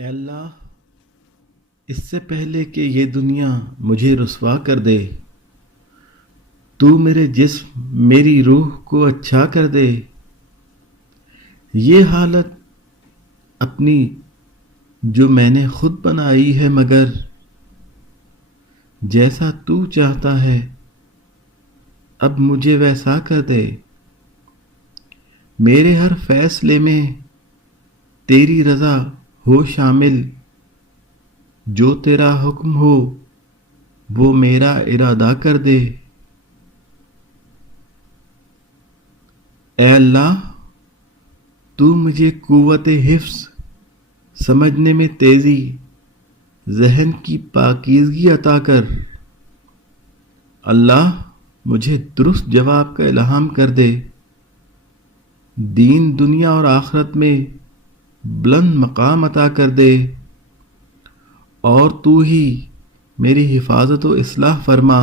اے اللہ، اس سے پہلے کہ یہ دنیا مجھے رسوا کر دے، تو میرے جسم میری روح کو اچھا کر دے۔ یہ حالت اپنی جو میں نے خود بنائی ہے، مگر جیسا تو چاہتا ہے اب مجھے ویسا کر دے۔ میرے ہر فیصلے میں تیری رضا ہو شامل، جو تیرا حکم ہو وہ میرا ارادہ کر دے۔ اے اللہ، تو مجھے قوت حفظ، سمجھنے میں تیزی، ذہن کی پاکیزگی عطا کر۔ اللہ، مجھے درست جواب کا الہام کر دے، دین دنیا اور آخرت میں بلند مقام عطا کر دے، اور تو ہی میری حفاظت و اصلاح فرما،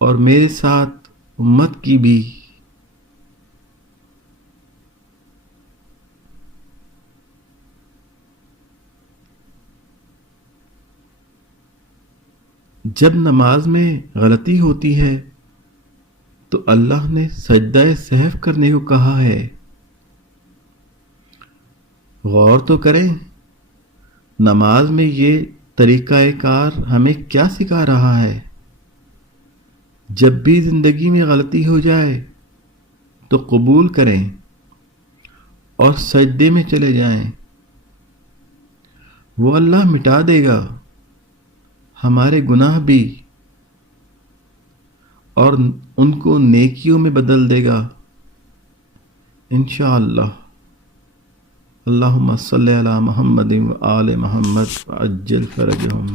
اور میرے ساتھ امت کی بھی۔ جب نماز میں غلطی ہوتی ہے تو اللہ نے سجدہ سہو کرنے کو کہا ہے۔ غور تو کریں، نماز میں یہ طریقہ کار ہمیں کیا سکھا رہا ہے؟ جب بھی زندگی میں غلطی ہو جائے تو قبول کریں اور سجدے میں چلے جائیں، وہ اللہ مٹا دے گا ہمارے گناہ بھی، اور ان کو نیکیوں میں بدل دے گا انشاءاللہ۔ اللہم صلی علی محمد و آل محمد وعجل فرجہم۔